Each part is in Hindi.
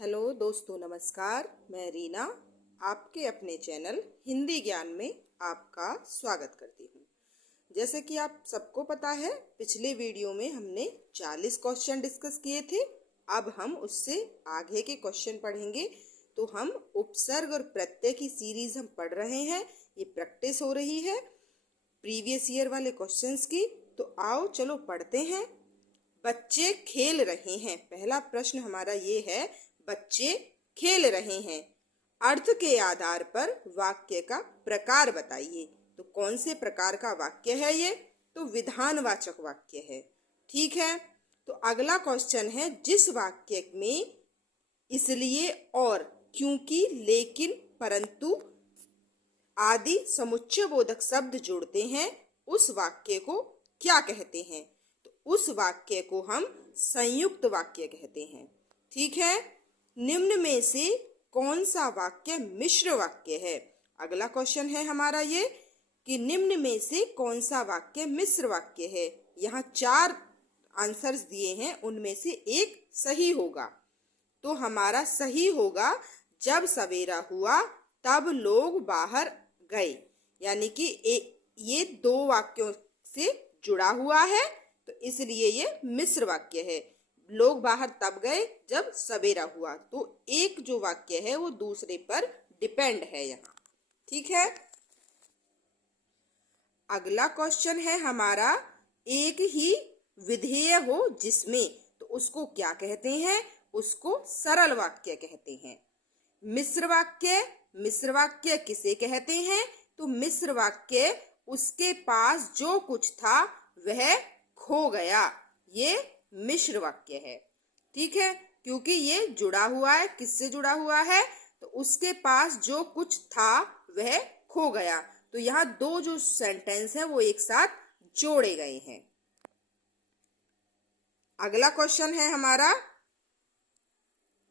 हेलो दोस्तों, नमस्कार। मैं रीना आपके अपने चैनल हिंदी ज्ञान में आपका स्वागत करती हूँ। जैसे कि आप सबको पता है, पिछले वीडियो में हमने 40 क्वेश्चन डिस्कस किए थे। अब हम उससे आगे के क्वेश्चन पढ़ेंगे। तो हम उपसर्ग और प्रत्यय की सीरीज हम पढ़ रहे हैं। ये प्रैक्टिस हो रही है प्रीवियस ईयर वाले क्वेश्चंस की। तो आओ चलो पढ़ते हैं। बच्चे खेल रहे हैं। पहला प्रश्न हमारा ये है, बच्चे खेल रहे हैं। अर्थ के आधार पर वाक्य का प्रकार बताइए। तो कौन से प्रकार का वाक्य है ये? तो विधानवाचक वाक्य है। ठीक है। तो अगला क्वेश्चन है, जिस वाक्य में इसलिए और क्योंकि लेकिन परंतु आदि समुच्चय बोधक शब्द जुड़ते हैं, उस वाक्य को क्या कहते हैं? तो उस वाक्य को हम संयुक्त वाक्य कहते हैं। ठीक है। निम्न में से कौन सा वाक्य मिश्र वाक्य है? अगला क्वेश्चन है हमारा ये कि निम्न में से कौन सा वाक्य मिश्र वाक्य है। यहाँ 4 आंसर्स दिए हैं, उनमें से एक सही होगा। तो हमारा सही होगा, जब सवेरा हुआ तब लोग बाहर गए। यानी कि ये 2 वाक्यों से जुड़ा हुआ है, तो इसलिए ये मिश्र वाक्य है। लोग बाहर तब गए जब सवेरा हुआ। तो एक जो वाक्य है वो दूसरे पर डिपेंड है यहाँ। ठीक है। अगला क्वेश्चन है हमारा, एक ही विधेय हो जिसमें, तो उसको क्या कहते हैं? उसको सरल वाक्य कहते हैं। मिश्र वाक्य किसे कहते हैं? तो मिश्र वाक्य उसके पास जो कुछ था वह खो गया, ये मिश्र वाक्य है। ठीक है। क्योंकि ये जुड़ा हुआ है। किससे जुड़ा हुआ है? तो उसके पास जो कुछ था वह खो गया। तो यहाँ 2 जो सेंटेंस है वो एक साथ जोड़े गए हैं। अगला क्वेश्चन है हमारा,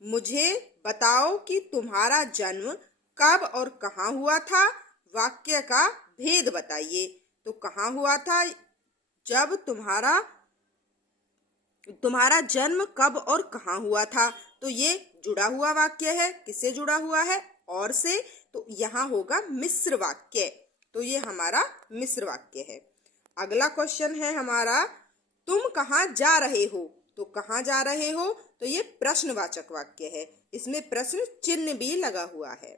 मुझे बताओ कि तुम्हारा जन्म कब और कहाँ हुआ था। वाक्य का भेद बताइए। तो कहाँ हुआ था? जब तुम्हारा जन्म कब और कहाँ हुआ था। तो ये जुड़ा हुआ वाक्य है। किससे जुड़ा हुआ है? और से। तो यहाँ होगा मिश्र वाक्य। तो ये हमारा मिश्र वाक्य है। अगला क्वेश्चन है हमारा, तुम कहाँ जा रहे हो। तो कहाँ जा रहे हो? तो ये प्रश्नवाचक वाक्य है। इसमें प्रश्न चिन्ह भी लगा हुआ है।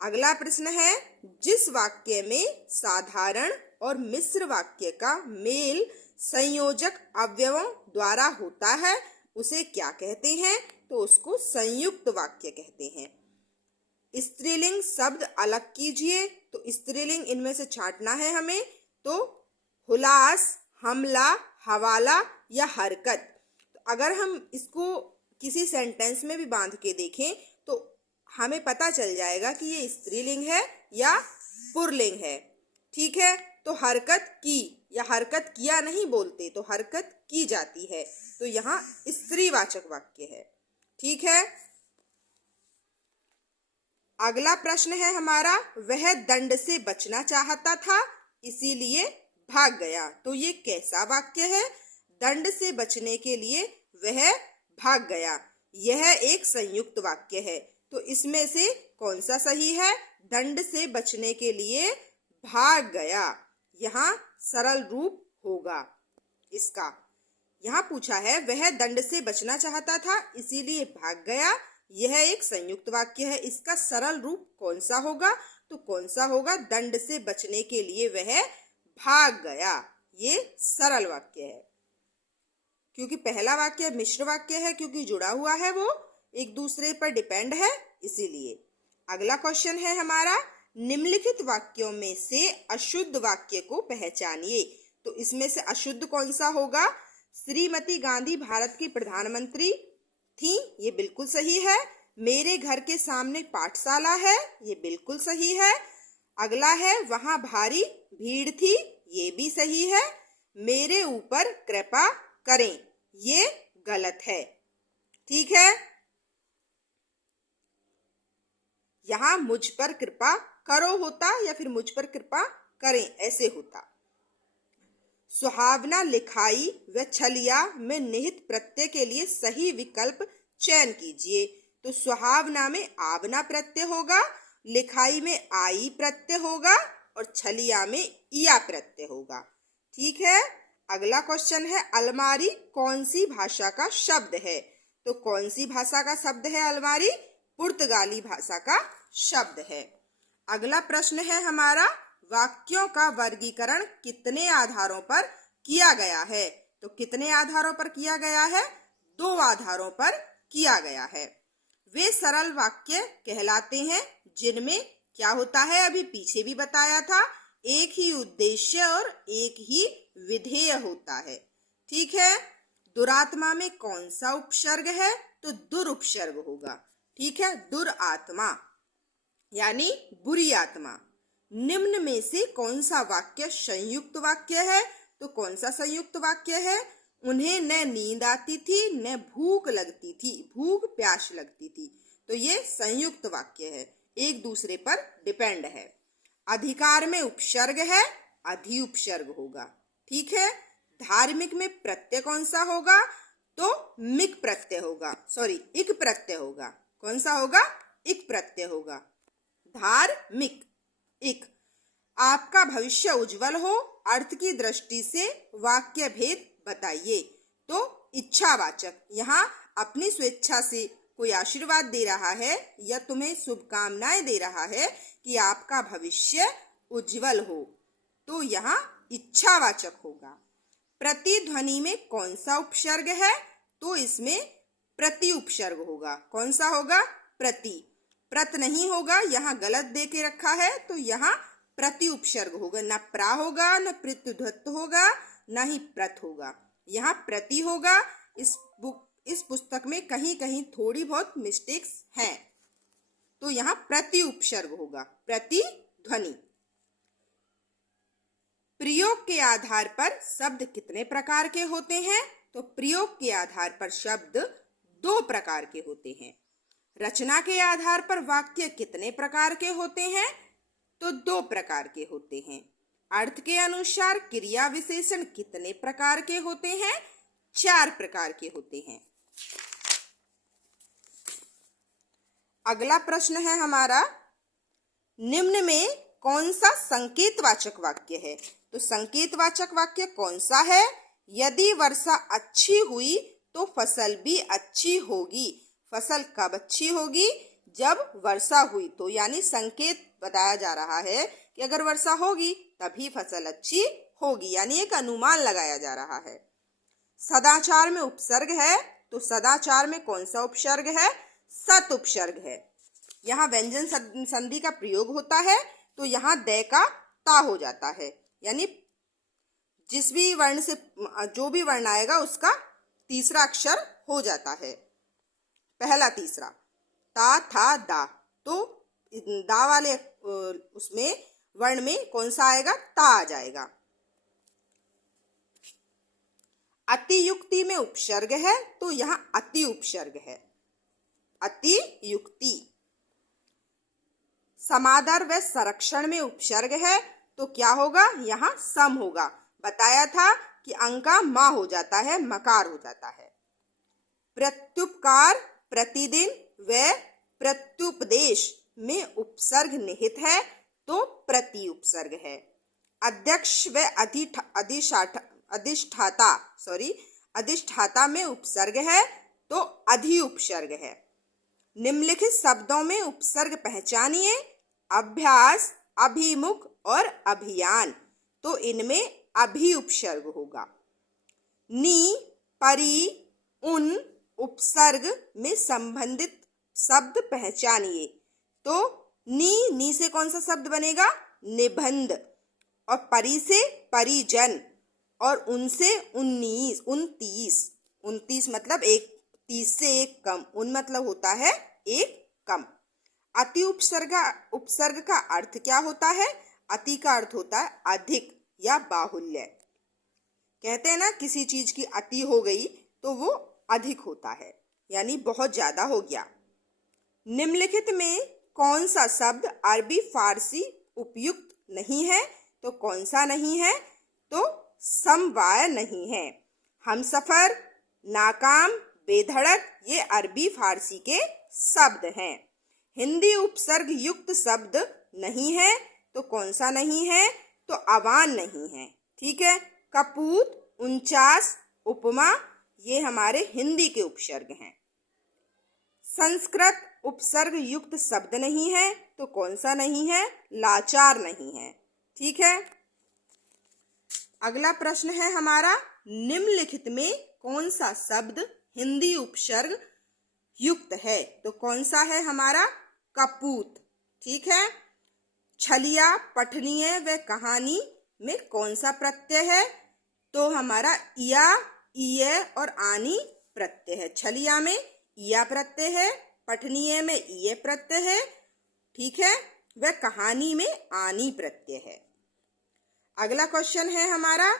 अगला प्रश्न है, जिस वाक्य में साधारण और मिश्र वाक्य का मेल संयोजक अवयवों द्वारा होता है, उसे क्या कहते हैं? तो उसको संयुक्त वाक्य कहते हैं। स्त्रीलिंग शब्द अलग कीजिए। तो स्त्रीलिंग इनमें से छांटना है हमें। तो हुलास, हमला, हवाला या हरकत। तो अगर हम इसको किसी सेंटेंस में भी बांध के देखें तो हमें पता चल जाएगा कि ये स्त्रीलिंग है या पुल्लिंग है। ठीक है। तो हरकत की या हरकत किया नहीं बोलते, तो हरकत की जाती है। तो यहाँ स्त्रीवाचक वाक्य है। ठीक है। अगला प्रश्न है हमारा, वह दंड से बचना चाहता था इसीलिए भाग गया। तो ये कैसा वाक्य है? दंड से बचने के लिए वह भाग गया। यह एक संयुक्त वाक्य है। तो इसमें से कौन सा सही है? दंड से बचने के लिए भाग गया। यहाँ सरल रूप होगा इसका। यहाँ पूछा है, वह दंड से बचना चाहता था इसीलिए भाग गया। यह एक संयुक्त वाक्य है। इसका सरल रूप कौन सा होगा? तो कौन सा होगा? दंड से बचने के लिए वह भाग गया। ये सरल वाक्य है। क्योंकि पहला वाक्य मिश्र वाक्य है, क्योंकि जुड़ा हुआ है, वो एक दूसरे पर डिपेंड है, इसीलिए। अगला क्वेश्चन है हमारा, निम्नलिखित वाक्यों में से अशुद्ध वाक्य को पहचानिए। तो इसमें से अशुद्ध कौन सा होगा? श्रीमती गांधी भारत की प्रधानमंत्री थी, ये बिल्कुल सही है। मेरे घर के सामने पाठशाला है, ये बिल्कुल सही है। अगला है, वहां भारी भीड़ थी, ये भी सही है। मेरे ऊपर कृपा करें, ये गलत है। ठीक है। यहाँ मुझ पर कृपा करो होता या फिर मुझ पर कृपा करें ऐसे होता। सुहावना, लिखाई व छलिया में निहित प्रत्यय के लिए सही विकल्प चयन कीजिए। तो सुहावना में आवना प्रत्यय होगा, लिखाई में आई प्रत्यय होगा और छलिया में इया प्रत्यय होगा। ठीक है। अगला क्वेश्चन है, अलमारी कौन सी भाषा का शब्द है? तो कौन सी भाषा का शब्द है अलमारी? पुर्तगाली भाषा का शब्द है। अगला प्रश्न है हमारा, वाक्यों का वर्गीकरण कितने आधारों पर किया गया है? तो कितने आधारों पर किया गया है? 2 आधारों पर किया गया है। वे सरल वाक्य कहलाते हैं जिनमें क्या होता है, अभी पीछे भी बताया था, एक ही उद्देश्य और एक ही विधेय होता है। ठीक है। दुरात्मा में कौन सा उपसर्ग है? तो दुरुपसर्ग होगा। ठीक है। दुरात्मा यानी बुरी आत्मा। निम्न में से कौन सा वाक्य संयुक्त वाक्य है? तो कौन सा संयुक्त वाक्य है? उन्हें न नींद आती थी न भूख लगती थी, भूख प्यास लगती थी। तो ये संयुक्त वाक्य है, एक दूसरे पर डिपेंड है। अधिकार में उपसर्ग है, अधि उपसर्ग होगा। ठीक है। धार्मिक में प्रत्यय कौन सा होगा? तो मिक प्रत्यय होगा, सॉरी इक प्रत्यय होगा। कौन सा होगा? इक प्रत्यय होगा। धार्मिक इक। आपका भविष्य उज्जवल हो, अर्थ की दृष्टि से वाक्य भेद बताइए। तो इच्छावाचक, यहाँ अपनी स्वेच्छा से कोई आशीर्वाद दे रहा है या तुम्हें शुभकामनाएं दे रहा है कि आपका भविष्य उज्जवल हो, तो यहाँ इच्छावाचक होगा। प्रतिध्वनि में कौन सा उपसर्ग है? तो इसमें प्रति उपसर्ग होगा। कौन सा होगा? प्रति। प्रत नहीं होगा, यहाँ गलत दे के रखा है, तो यहाँ प्रति उपसर्ग होगा। न प्रा होगा, न प्रत्युध्वत्त होगा, न ही प्रत होगा, यहाँ प्रति होगा। इस पुस्तक में कहीं कहीं थोड़ी बहुत मिस्टेक्स हैं, तो यहाँ प्रति उपसर्ग होगा, प्रतिध्वनि। प्रयोग के आधार पर शब्द कितने प्रकार के होते हैं? तो प्रयोग के आधार पर शब्द 2 प्रकार के होते हैं। रचना के आधार पर वाक्य कितने प्रकार के होते हैं? तो 2 प्रकार के होते हैं। अर्थ के अनुसार क्रिया विशेषण कितने प्रकार के होते हैं? 4 प्रकार के होते हैं। अगला प्रश्न है हमारा, निम्न में कौन सा संकेतवाचक वाक्य है? तो संकेतवाचक वाक्य कौन सा है? यदि वर्षा अच्छी हुई तो फसल भी अच्छी होगी। फसल कब अच्छी होगी? जब वर्षा हुई तो, यानी संकेत बताया जा रहा है कि अगर वर्षा होगी तभी फसल अच्छी होगी, यानी एक अनुमान लगाया जा रहा है। सदाचार में उपसर्ग है, तो सदाचार में कौन सा उपसर्ग है? सत उपसर्ग है। यहाँ व्यंजन संधि का प्रयोग होता है, तो यहाँ दै का ता हो जाता है, यानी जिस भी वर्ण से जो भी वर्ण आएगा उसका तीसरा अक्षर हो जाता है, पहला तीसरा। ता था दा, तो दा वाले उसमें वर्ण में कौन सा आएगा? ता आ जाएगा। अतियुक्ति में उपसर्ग है, तो यहाँ अति उपसर्ग है, अतियुक्ति। समादर व संरक्षण में उपसर्ग है, तो क्या होगा? यहाँ सम होगा। बताया था कि अंका मा हो जाता है, मकार हो जाता है। प्रत्युपकार, प्रतिदिन व प्रत्युपदेश में उपसर्ग निहित है, तो प्रति उपसर्ग है। अध्यक्ष व अधिष्ठाता में उपसर्ग है, तो अधि उपसर्ग है। निम्नलिखित शब्दों में उपसर्ग पहचानिए। अभ्यास, अभिमुख और अभियान, तो इनमें अभि उपसर्ग होगा। नी, परी, उन उपसर्ग में संबंधित शब्द पहचानिए। तो नी से कौन सा शब्द बनेगा? निबंध। और परी से परिजन, और उनसे 19, 29 मतलब 30 से 1 कम। उन मतलब होता है 1 कम। अति उपसर्ग का अर्थ क्या होता है? अति का अर्थ होता है अधिक या बाहुल्य। कहते हैं ना, किसी चीज की अति हो गई तो वो अधिक होता है, यानी बहुत ज्यादा हो गया। निम्नलिखित में कौन सा शब्द अरबी फारसी उपयुक्त नहीं है? तो कौन सा नहीं है? तो समवाय नहीं है। हमसफर, नाकाम, बेधड़क ये अरबी फारसी के शब्द हैं। हिंदी उपसर्ग युक्त शब्द नहीं है तो कौन सा नहीं है? तो अवान नहीं है। ठीक है, कपूत, 49, उपमा, ये हमारे हिंदी के उपसर्ग हैं। संस्कृत उपसर्ग युक्त शब्द नहीं है तो कौन सा नहीं है? लाचार नहीं है। ठीक है, अगला प्रश्न है हमारा, निम्नलिखित में कौन सा शब्द हिंदी उपसर्ग युक्त है? तो कौन सा है हमारा? कपूत। ठीक है, छलिया, पठनीय व कहानी में कौन सा प्रत्यय है? तो हमारा इया, इये और आनी प्रत्यय है। छलिया में इया प्रत्यय है, पठनीय में इये प्रत्यय है। ठीक है, व कहानी में आनी प्रत्यय है। अगला क्वेश्चन है हमारा,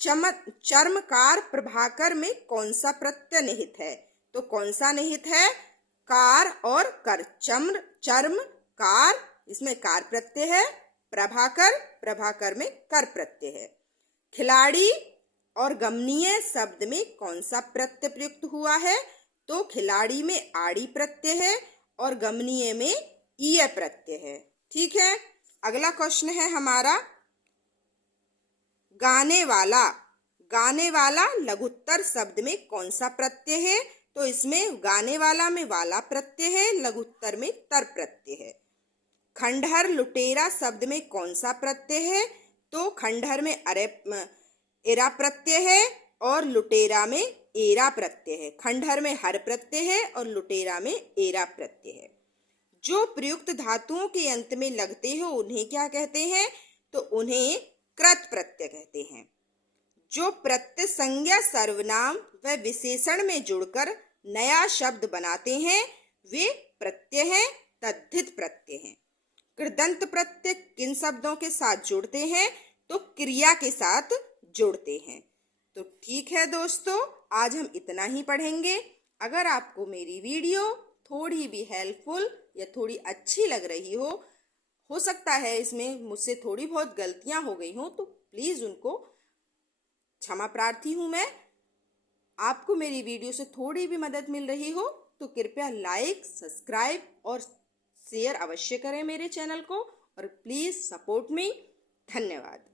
चर्मकार प्रभाकर में कौन सा प्रत्यय निहित है? तो कौन सा निहित है? कार और कर। चर्म कार, इसमें कार प्रत्यय है। प्रभाकर, प्रभाकर में कर प्रत्यय है। खिलाड़ी और गमनीय शब्द में कौन सा प्रत्यय प्रयुक्त हुआ है? तो खिलाड़ी में आड़ी प्रत्यय है और गमनीय में ईय प्रत्यय है। ठीक है, अगला क्वेश्चन है हमारा, गाने वाला। गाने वाला लघुत्तर शब्द में कौन सा प्रत्यय है? तो इसमें गाने वाला में वाला प्रत्यय है, लघुत्तर में तर प्रत्यय है। खंडहर लुटेरा शब्द में कौन सा प्रत्यय है? तो खंडहर में एरा प्रत्यय है और लुटेरा में एरा प्रत्यय है। खंडहर में हर प्रत्यय है और लुटेरा में एरा प्रत्यय है। जो प्रयुक्त धातुओं के अंत में लगते हो उन्हें क्या कहते हैं? तो उन्हें कृत प्रत्यय कहते हैं। जो प्रत्यय संज्ञा, सर्वनाम व विशेषण में जुड़कर नया शब्द बनाते हैं वे प्रत्यय हैं, तद्धित प्रत्यय हैं। कृदंत प्रत्यय किन शब्दों के साथ जुड़ते हैं? तो क्रिया के साथ जुड़ते हैं। तो ठीक है दोस्तों, आज हम इतना ही पढ़ेंगे। अगर आपको मेरी वीडियो थोड़ी भी हेल्पफुल या थोड़ी अच्छी लग रही हो सकता है इसमें मुझसे थोड़ी बहुत गलतियां हो गई हों, तो प्लीज़ उनको क्षमा प्रार्थी हूँ मैं। आपको मेरी वीडियो से थोड़ी भी मदद मिल रही हो तो कृपया लाइक, सब्सक्राइब और शेयर अवश्य करें मेरे चैनल को, और प्लीज़ सपोर्ट मी। धन्यवाद।